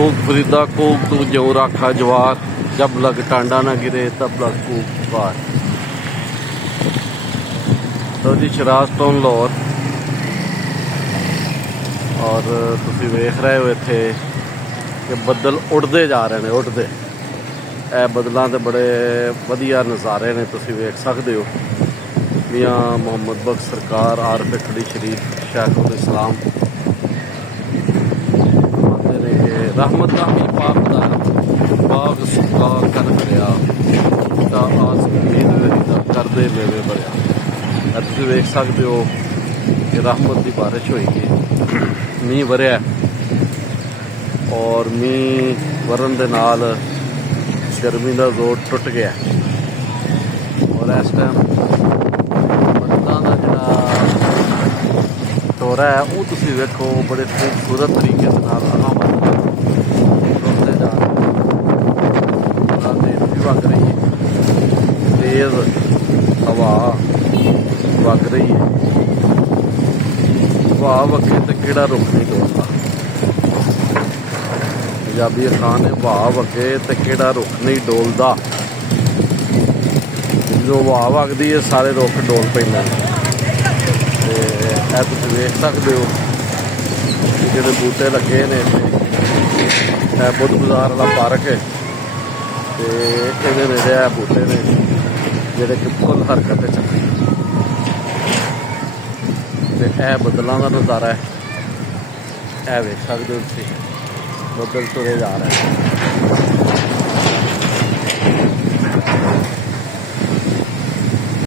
कूक फरीदा कूक तू जो राखा जवार, जब लग टांडा ना गिरे तब लग कूक पुकार। तो जी शराज तो लाहौर और तुसी वेख रहे हो इत्थे कि बदल उड़ते जा रहे हैं, उड़ते ए बदलों के बड़े वधिया नज़ारे ने तुसी वेख सकते हो। मियाँ मुहम्मद बख्श सरकार आरफ खड़ी शरीफ शेखुल इस्लाम कहते हैं कि रहमत ही पाक दा बाग सुखा कर भरिया ता आस उम्मीद मेरी दा करदे मेवे भरिया। तुसी वेख सकते हो कि रहमत की बारिश होएगी, मींह वरिया और मींह वरन दे नाल गर्मी का जोर टुट गया और इस टाइम बदलों का जोड़ा दौरा है वो तुसी वेखो बड़े खूबसूरत तरीके से टुटते जा रहे भी वग रही है, तेज़ हवा वग रही है। हवा वगे तो किहड़ा रुख नहीं डोलता, पंजाबी अखान है वाह वगे तो किहड़ा रुख नहीं डोलता। जो वाह वगदी है सारे रुख डोल पैंदे ने। तुम देख सकते हो कि जो बूटे लगे ने इत्थे बुद्ध बाजार वाला पार्क है तो ये नेड़े बूटे ने जोड़े कि फुल हरकत चलते यह बदलों का नज़ारा है। यह वेख सकते हो तुसीं बदल तुरे जा रहे हैं।